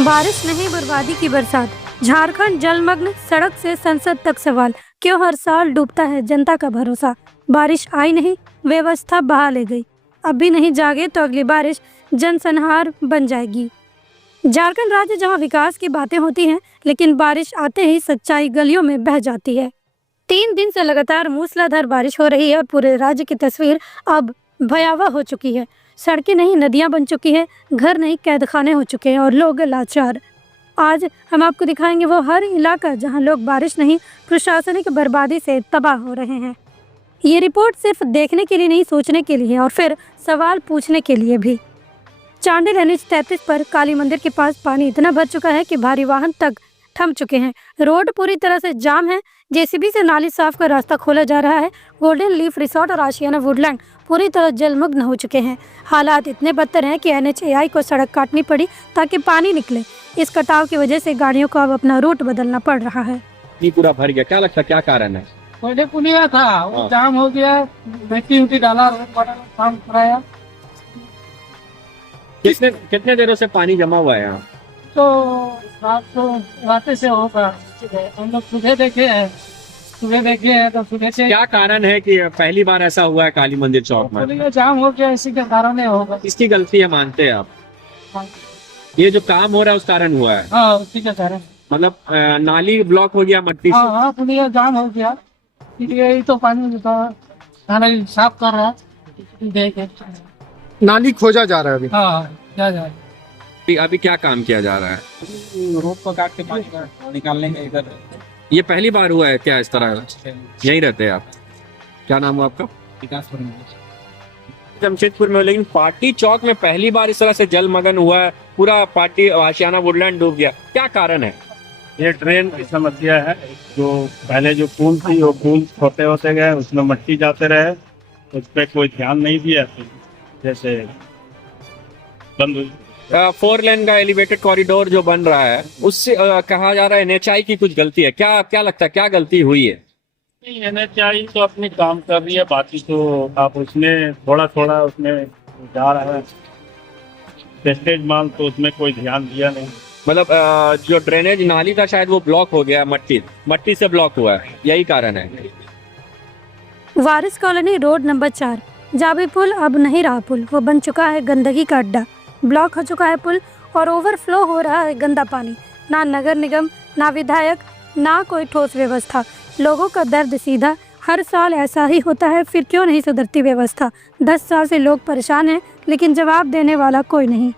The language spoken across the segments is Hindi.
बारिश नहीं बर्बादी की बरसात। झारखंड जलमग्न, सड़क से संसद तक सवाल, क्यों हर साल डूबता है जनता का भरोसा। बारिश आई नहीं, व्यवस्था बहा ले गई। अब भी नहीं जागे तो अगली बारिश जनसंहार बन जाएगी। झारखंड राज्य जहां विकास की बातें होती हैं, लेकिन बारिश आते ही सच्चाई गलियों में बह जाती है। 3 दिन से लगातार मूसलाधार बारिश हो रही है और पूरे राज्य की तस्वीर अब भयावह हो चुकी है। सड़कें नहीं नदियां बन चुकी है, घर नहीं कैदखाने हो चुके हैं और लोग लाचार। आज हम आपको दिखाएंगे वो हर इलाका जहां लोग बारिश नहीं, प्रशासनिक बर्बादी से तबाह हो रहे हैं। ये रिपोर्ट सिर्फ देखने के लिए नहीं, सोचने के लिए और फिर सवाल पूछने के लिए भी। चांडिल NH 33 पर काली मंदिर के पास पानी इतना भर चुका है कि भारी वाहन तक थम चुके हैं। रोड पूरी तरह से जाम है। JCB से नाली साफ कर रास्ता खोला जा रहा है। गोल्डन लीफ रिसोर्ट और आशियाना वुडलैंड पूरी तरह जलमग्न हो चुके हैं। हालात इतने बदतर हैं कि NHAI को सड़क काटनी पड़ी ताकि पानी निकले। इस कटाव की वजह से गाड़ियों को अब अपना रूट बदलना पड़ रहा है। पूरा भर गया, क्या लगता है क्या कारण है? पहले पुलिया था, वो जाम हो गया, मिट्टी उट्टी डाला, काम कराया। कितने देरों से पानी जमा हुआ है यहाँ? तो रात से होगा। हम लोग सुबह देखे हैं तो सुबह से। क्या कारण है कि पहली बार ऐसा हुआ है काली मंदिर चौक में? पुलिया जाम हो गया, इसी के कारण ही होगा। किसकी गलती है मानते हैं आप? ये जो काम हो रहा है उस कारण हुआ है? हाँ, उसी के कारण। मतलब नाली ब्लॉक हो गया मट्टी से? हाँ, पुलिया जाम हो गया, यही तो पानी नाली साफ कर रहा है। देखे नाली खोजा जा रहा है अभी। हाँ, जा जा अभी क्या काम किया जा रहा है? रोड को काट के पानी निकालने के इधर। ये पहली बार हुआ है क्या इस तरह? यहीं रहते हैं आप? क्या नाम हुआ आपका? विकासपुर में। जमशेदपुर में। लेकिन पार्टी चौक में पहली बार इस तरह से जलमग्न हुआ है, पूरा पार्टी आशियाना वुडलैंड डूब गया, क्या कारण है? ये ड्रेन की समस्या है। जो पहले जो पुल थी वो पुल छोटे होते गए, उसमें मट्टी जाते रहे, उस पर कोई ध्यान नहीं दिया, जैसे बंद हुई। 4 लेन का एलिवेटेड कॉरिडोर जो बन रहा है उससे कहा जा रहा है NHAI की कुछ गलती है। क्या लगता है क्या गलती हुई है? NHAI तो अपनी काम कर रही है, बाकी तो आप उसमें थोड़ा उसमें जा रहा है वेस्टेज माल, तो उसमें कोई ध्यान दिया नहीं। मतलब जो ड्रेनेज नाली था शायद वो ब्लॉक हो गया, मट्टी से ब्लॉक हुआ है, यही कारण है। वारिस कॉलोनी रोड नंबर 4 जाबी पुल अब नहीं रहा पुल, वो बन चुका है गंदगी का अड्डा। ब्लॉक हो चुका है पुल और ओवरफ्लो हो रहा है गंदा पानी। ना नगर निगम, ना विधायक, ना कोई ठोस व्यवस्था। लोगों का दर्द सीधा, हर साल ऐसा ही होता है, फिर क्यों नहीं सुधरती व्यवस्था। 10 साल से लोग परेशान हैं, लेकिन जवाब देने वाला कोई नहीं।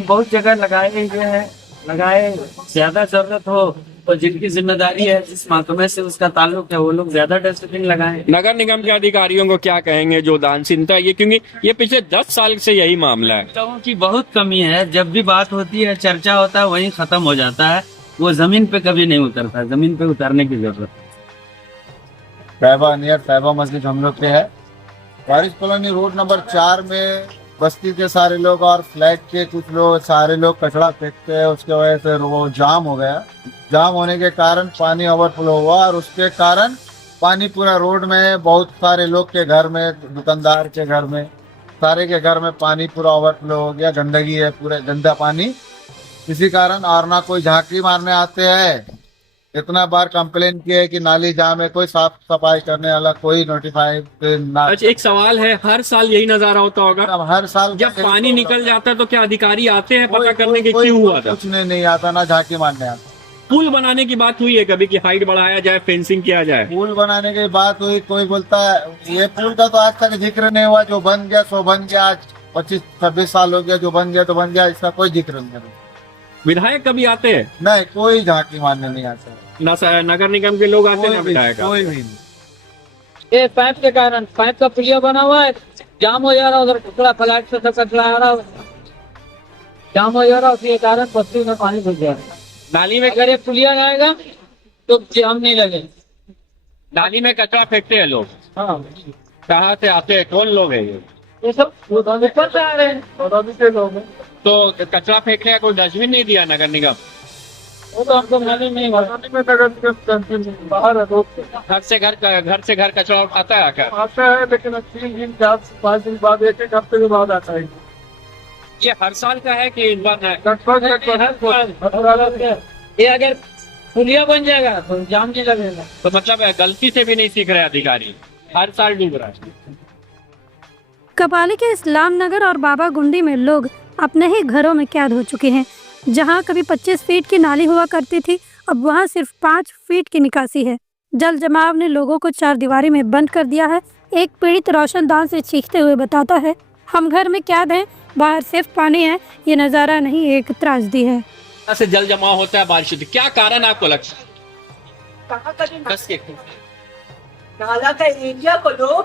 बहुत जगह लगाए गए हैं, लगाए ज्यादा जरूरत हो और जिनकी जिम्मेदारी है, जिस महकमे से उसका ताल्लुक है, वो लोग ज्यादा डस्टबिन लगाएं। नगर निगम के अधिकारियों को क्या कहेंगे जो उदासीनता ये, क्योंकि ये पिछले 10 साल से यही मामला है। लोगों की बहुत कमी है। जब भी बात होती है, चर्चा होता है, वहीं खत्म हो जाता है, वो जमीन पे कभी नहीं उतरता। जमीन पे उतारने की जरूरत है। नियर फैबा मस्जिद हम लोग के है। वारिस कॉलोनी रोड नंबर 4 में बस्ती के सारे लोग और फ्लैट के कुछ लोग, सारे लोग कचरा फेंकते हैं, उसके वजह से वो जाम हो गया। जाम होने के कारण पानी ओवरफ्लो हुआ और उसके कारण पानी पूरा रोड में, बहुत सारे लोग के घर में, दुकानदार के घर में, सारे के घर में पानी पूरा ओवरफ्लो हो गया। गंदगी है, पूरा गंदा पानी। इसी कारण और ना कोई झांकी मारने आते हैं। इतना बार कंप्लेन किया है कि नाली जाम है, कोई साफ सफाई करने वाला कोई नोटिफाइड ना। अच्छा, एक सवाल है, हर साल यही नजारा होता होगा? अब हर साल जब पानी निकल जाता है तो क्या अधिकारी आते हैं पता करने के क्यों हुआ था? कुछ नहीं आता, ना झांकी मारने आता। पुल बनाने की बात हुई है कभी कि हाइट बढ़ाया जाए, फेंसिंग किया जाए? पुल बनाने की बात हुई, कोई बोलता है ये पुल का तो आज तक जिक्र नहीं हुआ। जो बन गया सो बन गया। आज 25-26 साल हो गया, जो बन गया तो बन गया, इसका कोई जिक्र नहीं है। विधायक कभी आते हैं? नहीं, कोई झांकी मारने नहीं आता। नगर निगम के लोग आते हैं ना विधायक? कोई भी नहीं। ये पाइप के कारण, पाइप का पुलिया बना हुआ है, जाम हो जा रहा है। उधर कचरा फ्लैट से कचरा आ रहा है, जाम हो जा रहा है। उसके कारण बस्ती में पानी घुस गया। नाली में अगर ये पुलिया आएगा तो जाम नहीं लगे। नाली में कचरा फेंकते हैं लोग? हाँ। कहाँ से आते हैं, कौन लोग हैं ये सब ऊपर से आ रहे हैं, से लोग हैं। तो कचरा फेंकने का कोई डस्टबिन नहीं दिया नगर निगम? वो तो हमको मालूम नहीं। बाहर है, घर से घर कचरा आता है आकर? आता है, लेकिन 3 दिन 4-5 दिन बाद, 1-1 हफ्ते के बाद आता है। ये हर साल का है कि इस बार है? ये अगर पुलिया बन जाएगा तो जाम नहीं लगेगा। तो मतलब गलती से भी नहीं सीख रहे अधिकारी, हर साल डूब रहा है। कपाली के इस्लाम नगर और बाबा गुंडी में लोग अपने ही घरों में कैद हो चुके हैं। जहां कभी 25 फीट की नाली हुआ करती थी, अब वहां सिर्फ 5 फीट की निकासी है। जल जमाव ने लोगों को चारदीवारी में बंद कर दिया है। एक पीड़ित रोशनदान से चीखते हुए बताता है, हम घर में कैद हैं, बाहर सिर्फ पानी है, ये नज़ारा नहीं एक त्रासदी है। से जल जमाव होता है बारिश होती, क्या कारण आपको लगता है? कहाँ का बस के नाला का एरिया को लोग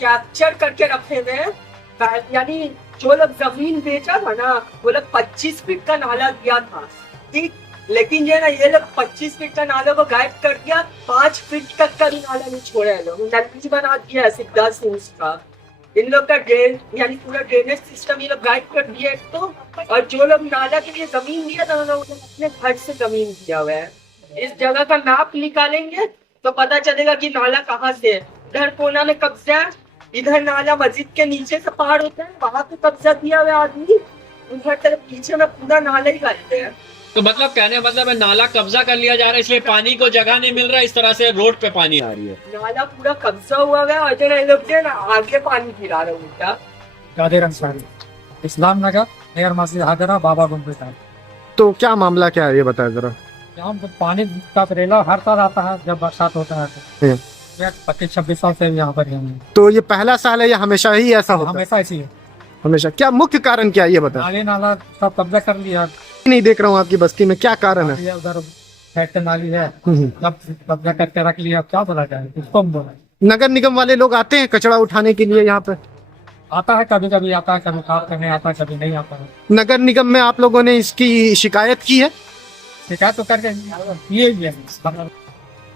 कैप्चर करके रखे हुए हैं। यानी जो लोग जमीन बेचा था ना, वो लोग 25 फीट का नाला दिया था, ठीक, लेकिन ये ना ये लोग 25 फीट का नाला को गायब कर दिया, 5 फीट तक का भी नाला नहीं छोड़ा है। लोग नलकी बना दिया है सीधा से उसका। इन लोग का ड्रेन यानी पूरा ड्रेनेज सिस्टम ये लोग गायब कर दिया एक तो, और जो लोग नाला के लिए जमीन दिया था उन्होंने अपने घर से जमीन दिया हुआ है। इस जगह का मैप निकालेंगे तो पता चलेगा कि नाला कहाँ से है। इधर कोना में कब्जा है, इधर नाला मस्जिद के नीचे से पार होता है, वहां पे कब्जा दिया हुआ आदमी, उधर तरफ पीछे में पूरा नाला ही गायब है। तो मतलब कहने मतलब है नाला कब्जा कर लिया जा रहा है, इसलिए पानी को जगह नहीं मिल रहा है, इस तरह से रोड पे पानी आ रही है। नाला पूरा कब्जा हुआ है और जो लोग जो है ना आगे पानी गिरा रहे हैं। कादिर अंसारी, इस्लाम नगर, नियर मस्जिद हाजरा, बाबा गुंडी साहब। तो क्या मामला क्या है ये बताया जरा। यहाँ पे पानी का रेला हर साल आता है जब बरसात होता है तो 25-26 साल से यहाँ पर हैं। तो ये पहला साल है या हमेशा ही ऐसा होता है? हमेशा ऐसी है। हमेशा। क्या मुख्य कारण क्या है ये बताएं। नाली नाला सब कब्जा कर लिया। नहीं देख रहा हूँ आपकी बस्ती में, क्या कारण है? ये उधर फैक्ट्री नाली है, सब कब्जा करके रख लिया। क्या बोला जाए, उसको हम बोला। नगर निगम वाले लोग आते हैं कचरा उठाने के लिए यहाँ पे? आता है, कभी कभी आता है, कभी खास करने आता है, कभी नहीं आता है। नगर निगम में आप लोगों ने इसकी शिकायत की है? शिकायत तो करके ये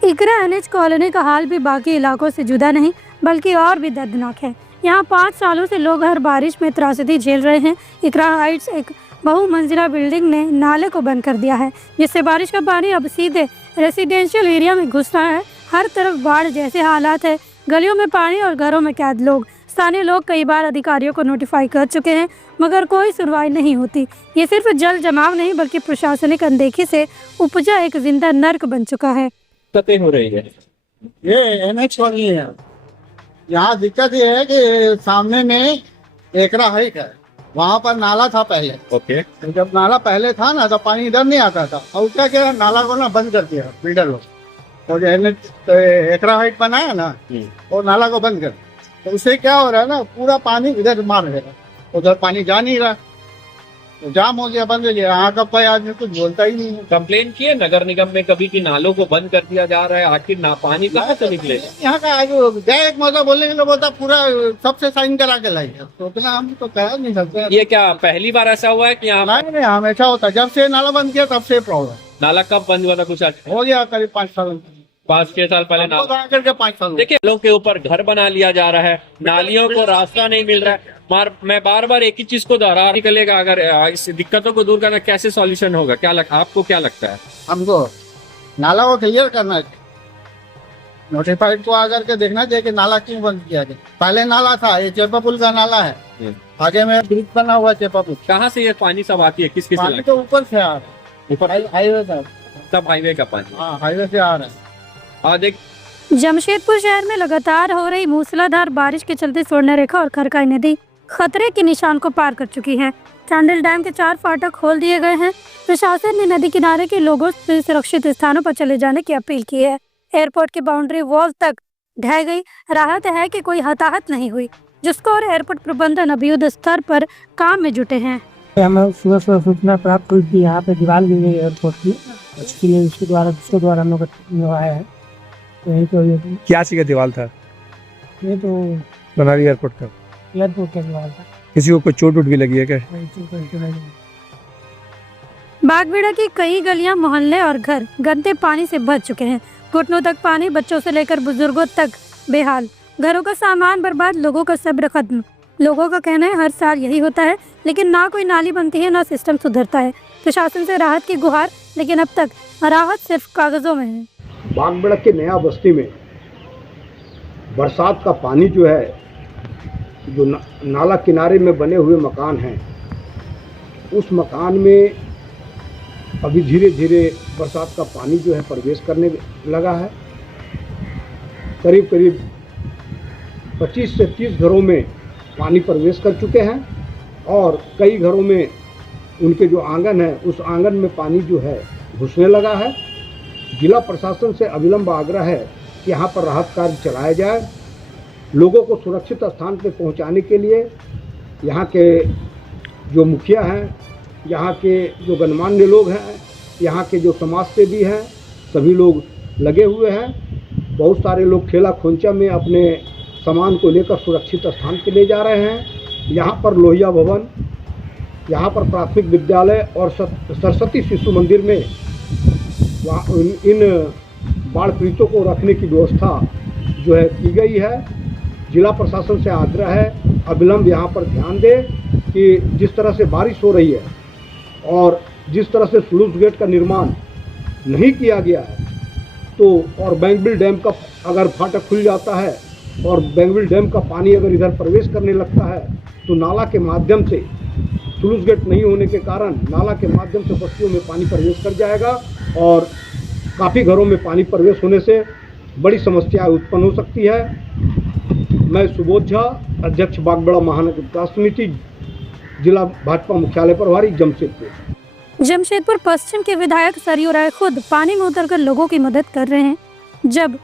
इकरा एनएच कॉलोनी का हाल भी बाकी इलाकों से जुदा नहीं बल्कि और भी दर्दनाक है। यहाँ 5 सालों से लोग हर बारिश में त्रासदी झेल रहे हैं। इकरा हाइट्स एक बहुमंजिला बिल्डिंग ने नाले को बंद कर दिया है, जिससे बारिश का पानी अब सीधे रेसिडेंशियल एरिया में घुस रहा है। हर तरफ बाढ़ जैसे हालात है, गलियों में पानी और घरों में कैद लोग। स्थानीय लोग कई बार अधिकारियों को नोटिफाई कर चुके हैं मगर कोई सुनवाई नहीं होती। ये सिर्फ जल जमाव नहीं बल्कि प्रशासनिक अनदेखी से उपजा एक जिंदा नर्क बन चुका है। दिक्कतें हो रही है। ये एनएच वाली है। यहाँ दिक्कत ये है कि सामने में एकरा हाइट है, वहाँ पर नाला था पहले। ओके। तो जब नाला पहले था ना तो पानी इधर नहीं आता था, और क्या किया नाला को ना बंद कर दिया बिल्डर लोग। तो जो एनएच तो एकरा हाइट बनाया ना, वो नाला को बंद कर, तो उससे क्या हो रहा है ना, पूरा पानी इधर मार रहेगा, उधर पानी जा नहीं रहा, तो जाम हो गया, बंद हो गया। यहाँ का कोई आदमी कुछ बोलता ही नहीं है। कंप्लेन किए नगर निगम में कभी कि नालों को बंद कर दिया जा रहा है, आखिर ना पानी कहाँ से निकलेगा? यहाँ का आगे गए एक मौका बोलने के लिए बोलता पूरा सबसे साइन करा के लाइए, तो उतना हम तो कह नहीं सकते। ये क्या पहली बार ऐसा हुआ है कि यहाँ नहीं, हमेशा होता, जब से नाला बंद किया तब से प्रॉब्लम। नाला कब बंद हुआ था? कुछ हो गया करीब 5-6 साल पहले नाला करके 5 साल। देखिए, लोगों के ऊपर घर बना लिया जा रहा है, नालियों को रास्ता नहीं मिल रहा है। मैं बार बार एक ही चीज को दोहरा निकलेगा। अगर इस दिक्कतों को दूर करना कैसे सॉल्यूशन होगा, आपको क्या लगता है? हमको नाला को क्लियर करना है, नोटिफाइड को आकर के देखना चाहिए कि नाला क्यों बंद किया गया। पहले नाला था, ये चेपा पुल का नाला है, आगे में ब्रिज बना हुआ चेपा पुल। कहाँ से ये पानी सब आती है? किस पानी तो ऊपर से आ रहा है, ऊपर हाईवे से, सब हाईवे का पानी। हाँ, हाईवे से आ रहा है। और देख, जमशेदपुर शहर में लगातार हो रही मूसलाधार बारिश के चलते स्वर्ण रेखा और खरकाई नदी खतरे के निशान को पार कर चुकी है। चांडिल डैम के 4 फाटक खोल दिए गए हैं। प्रशासन ने नदी किनारे के लोगों से सुरक्षित स्थानों पर चले जाने की अपील की है। एयरपोर्ट की बाउंड्री वॉल तक ढह गई। राहत है कि कोई हताहत नहीं हुई, जिसको और एयरपोर्ट प्रबंधन अभी युद्ध स्तर पर काम में जुटे हैं। हमें सुबह सूचना प्राप्त हुई कि यहाँ पे दीवार गिर गई एयरपोर्ट की, उसके लिए उसके द्वारा हम लोग आया है। यही तो ये क्या चीज का दीवार था? ये तो बनारी एयरपोर्ट का एयरपोर्ट का दीवार था। किसी को कोई चोट भी लगी है क्या? बागबेड़ा की कई गलियां, मोहल्ले और घर गंदे पानी से भर चुके हैं। घुटनों तक पानी, बच्चों से लेकर बुजुर्गों तक बेहाल। घरों का सामान बर्बाद, लोगों का सब्र खत्म। लोगों का कहना है हर साल यही होता है, लेकिन ना कोई नाली बनती है ना सिस्टम सुधरता है। प्रशासन से राहत की गुहार, लेकिन अब तक राहत सिर्फ कागजों में है। बागबेड़ा के नया बस्ती में बरसात का पानी जो है, जो नाला किनारे में बने हुए मकान हैं, उस मकान में अभी धीरे धीरे बरसात का पानी जो है प्रवेश करने लगा है। करीब करीब 25 से 30 घरों में पानी प्रवेश कर चुके हैं और कई घरों में उनके जो आंगन है उस आंगन में पानी जो है घुसने लगा है। जिला प्रशासन से अविलंब आग्रह है कि यहाँ पर राहत कार्य चलाया जाए। लोगों को सुरक्षित स्थान पर पहुँचाने के लिए यहाँ के जो मुखिया हैं, यहाँ के जो गणमान्य लोग हैं, यहाँ के जो समाज सेवी हैं, सभी लोग लगे हुए हैं। बहुत सारे लोग ठेला खोंचा में अपने सामान को लेकर सुरक्षित स्थान पर ले जा रहे हैं। यहाँ पर लोहिया भवन, यहाँ पर प्राथमिक विद्यालय और सरस्वती शिशु मंदिर में इन बाढ़ पीड़ितों को रखने की व्यवस्था जो है की गई है। जिला प्रशासन से आग्रह है अविलंब यहाँ पर ध्यान दे कि जिस तरह से बारिश हो रही है और जिस तरह से स्लूइस गेट का निर्माण नहीं किया गया है तो और बैंगबिल डैम का अगर फाटक खुल जाता है और बैंगबिल डैम का पानी अगर इधर प्रवेश करने लगता है तो नाला के माध्यम से स्लूइस गेट नहीं होने के कारण नाला के माध्यम से बस्तियों में पानी प्रवेश कर जाएगा और काफ़ी घरों में पानी प्रवेश होने से बड़ी समस्याएं उत्पन्न हो सकती है। मैं सुबोध झा, अध्यक्ष बागबेड़ा महानगर विकास समिति, जिला भाजपा मुख्यालय प्रभारी, जमशेदपुर। जमशेदपुर पश्चिम के विधायक सरयू राय खुद पानी में उतरकर लोगों की मदद कर रहे हैं। जब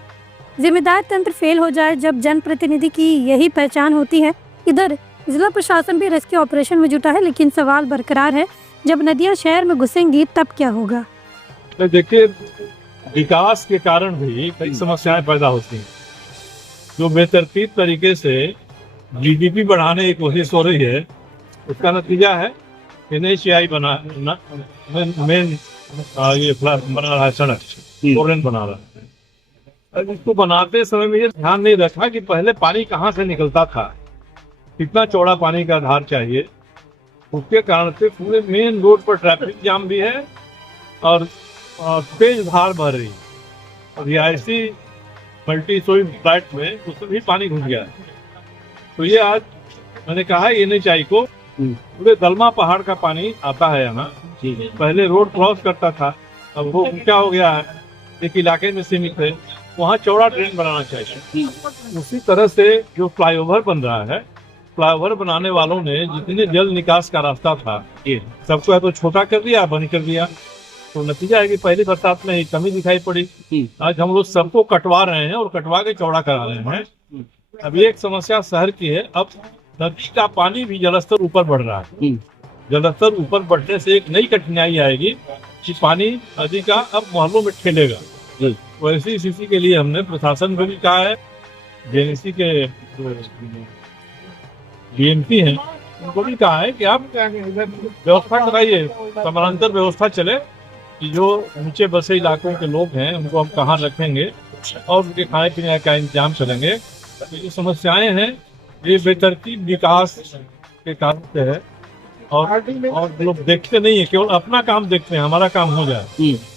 जिम्मेदार तंत्र फेल हो जाए, जब जनप्रतिनिधि की यही पहचान होती है। इधर जिला प्रशासन भी रेस्क्यू ऑपरेशन में जुटा है, लेकिन सवाल बरकरार है, जब नदियां शहर में घुसेंगी तब क्या होगा? देखिए, विकास के कारण भी कई समस्याएं पैदा होती हैं। जो बेतरतीब तरीके से जीडीपी बढ़ाने की कोशिश हो रही है, उसका नतीजा है NHAI मेन ये बना रहा है, सड़क 4 लेन बना रहा है। अब इसको बनाते समय में ये ध्यान नहीं रखा कि पहले पानी कहाँ से निकलता था, कितना चौड़ा पानी का आधार चाहिए। उसके कारण से पूरे मेन रोड पर ट्रैफिक जाम भी है और तेज धार बह रही है। और रिहायशी मल्टी स्टोरी फ्लैट में उसमें भी पानी घुस गया है। तो ये आज मैंने कहा NHAI को, पूरे दलमा पहाड़ का पानी आता है यहाँ, पहले रोड क्रॉस करता था, अब वो क्या हो गया है, एक इलाके में सीमित है, वहाँ चौड़ा ड्रेन बनाना चाहिए। उसी तरह से जो फ्लाईओवर बन रहा है, फ्लाईओवर बनाने वालों ने जितने जल निकास का रास्ता था ये सबको है तो छोटा कर दिया, बंद कर दिया। तो नतीजा है कि पहली बरसात में ही कमी दिखाई पड़ी। आज हम लोग सबको कटवा रहे हैं और कटवा के चौड़ा करा रहे हैं। अभी एक समस्या शहर की है, अब नदी का पानी भी जलस्तर ऊपर बढ़ रहा है। जलस्तर ऊपर बढ़ने से एक नई कठिनाई आएगी कि पानी नदी का अब मोहल्लों में ठेलेगा। वैसी स्थिति के लिए हमने प्रशासन को भी कहा है, जेएनसी के DMP हैं उनको भी कहा है कि आप व्यवस्था कराइए, समानांतर व्यवस्था चले कि जो नीचे बसे इलाकों के लोग हैं उनको हम कहाँ रखेंगे और उनके खाने पीने का इंतजाम करेंगे। तो ये समस्याएं हैं, ये बेतरतीब विकास के कारण से है और लोग देखते नहीं है, केवल अपना काम देखते हैं, हमारा काम हो जाए।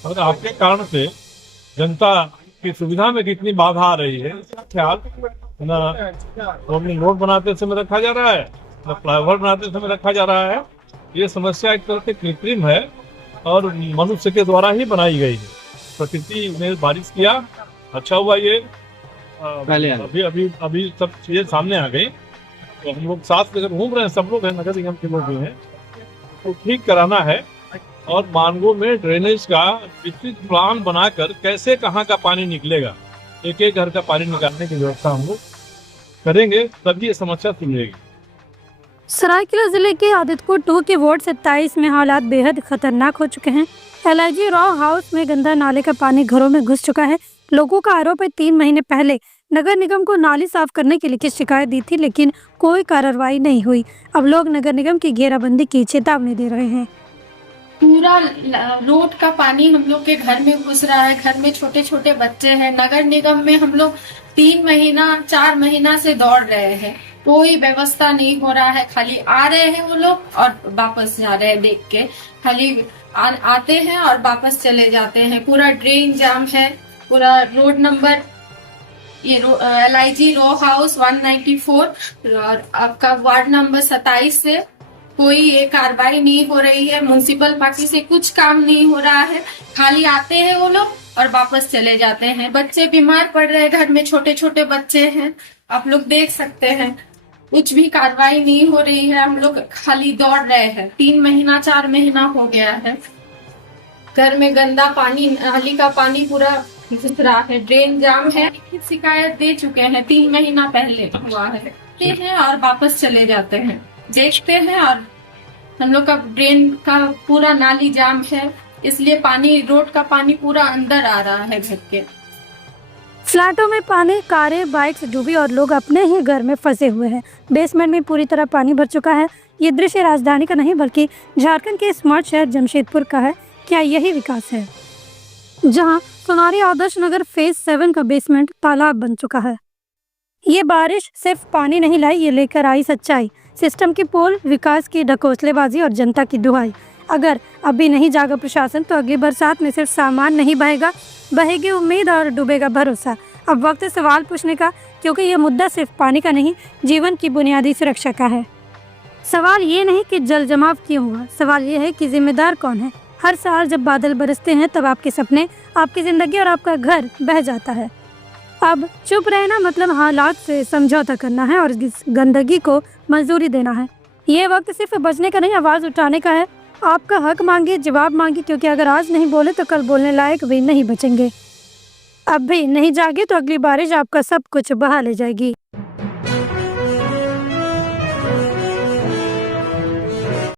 और आपके कारण से जनता की सुविधा में कितनी बाधा आ रही है, ख्याल न रोड बनाते समय रखा जा रहा है, न फ्लाईओवर बनाते समय रखा जा रहा है। ये समस्या एक तरह से कृत्रिम है और मनुष्य के द्वारा ही बनाई गई है। प्रकृति ने बारिश किया, अच्छा हुआ ये अभी अभी अभी सब चीजें सामने आ गई। तो हम लोग साथ में घूम रहे हैं, सब लोग हैं, नगर निगम के लोग भी हैं, तो ठीक कराना है। और मानगो में ड्रेनेज का विस्तृत प्लान बनाकर कैसे कहाँ का पानी निकलेगा, एक एक घर का पानी निकालने की व्यवस्था हम लोग करेंगे, तभी ये समस्या सुलझेगी। सरायकेला जिले के आदितपुर 2 के वार्ड 27 में हालात बेहद खतरनाक हो चुके हैं। LIG रॉ हाउस में गंदा नाले का पानी घरों में घुस चुका है। लोगों का आरोप है 3 महीने पहले नगर निगम को नाली साफ करने की लिखित शिकायत दी थी, लेकिन कोई कार्रवाई नहीं हुई। अब लोग नगर निगम की घेराबंदी की चेतावनी दे रहे हैं। पूरा रोड का पानी हम लोग के घर में घुस रहा है। घर में छोटे छोटे बच्चे हैं। नगर निगम में हम लोग 3 महीना 4 महीना से दौड़ रहे हैं, कोई व्यवस्था नहीं हो रहा है। खाली आ रहे हैं वो लोग और वापस जा रहे हैं, देख के खाली आते हैं और वापस चले जाते हैं। पूरा ड्रेन जाम है, पूरा रोड नंबर ये LIG रॉ हाउस 194 और आपका वार्ड नंबर 27 से कोई ये कार्रवाई नहीं हो रही है। म्युनिसिपल पार्टी से कुछ काम नहीं हो रहा है, खाली आते हैं वो लोग और वापस चले जाते हैं। बच्चे बीमार पड़ रहे हैं, घर में छोटे छोटे बच्चे हैं, आप लोग देख सकते हैं। कुछ भी कार्रवाई नहीं हो रही है, हम लोग खाली दौड़ रहे हैं। 3 महीना 4 महीना हो गया है। घर में गंदा पानी, नाली का पानी पूरा घुस रहा है, ड्रेन जाम है। शिकायत दे चुके हैं, 3 महीना पहले हुआ है। हैं और वापस चले जाते हैं, देखते हैं। और हम लोग का ड्रेन का पूरा नाली जाम है, इसलिए पानी, रोड का पानी पूरा अंदर आ रहा है घर के। फ्लैटों में पानी, कारें बाइक्स डूबी और लोग अपने ही घर में फंसे हुए हैं। बेसमेंट में पूरी तरह पानी भर चुका है। ये दृश्य राजधानी का नहीं बल्कि झारखंड के स्मार्ट शहर जमशेदपुर का है। क्या यही विकास है, जहां सोनारी आदर्श नगर फेज 7 का बेसमेंट तालाब बन चुका है। ये बारिश सिर्फ पानी नहीं लाई, ये लेकर आई सच्चाई। सिस्टम की पोल, विकास की ढकोसलेबाजी और जनता की दुहाई। अगर अभी नहीं जागा प्रशासन तो अगली बरसात में सिर्फ सामान नहीं बहेगा, बहेगी उम्मीद और डूबेगा भरोसा। अब वक्त है सवाल पूछने का, क्योंकि ये मुद्दा सिर्फ पानी का नहीं, जीवन की बुनियादी सुरक्षा का है। सवाल ये नहीं कि जल जमाव क्यों हुआ, सवाल ये है कि जिम्मेदार कौन है। हर साल जब बादल बरसते हैं तब आपके सपने, आपकी जिंदगी और आपका घर बह जाता है। अब चुप रहना मतलब हालात से समझौता करना है और इस गंदगी को मंजूरी देना है। ये वक्त सिर्फ बचने का नहीं, आवाज़ उठाने का है। आपका हक मांगिए, जवाब मांगिए, क्योंकि अगर आज नहीं बोले तो कल बोलने लायक भी नहीं बचेंगे। अब भी नहीं जागे तो अगली बारिश आपका सब कुछ बहा ले जाएगी।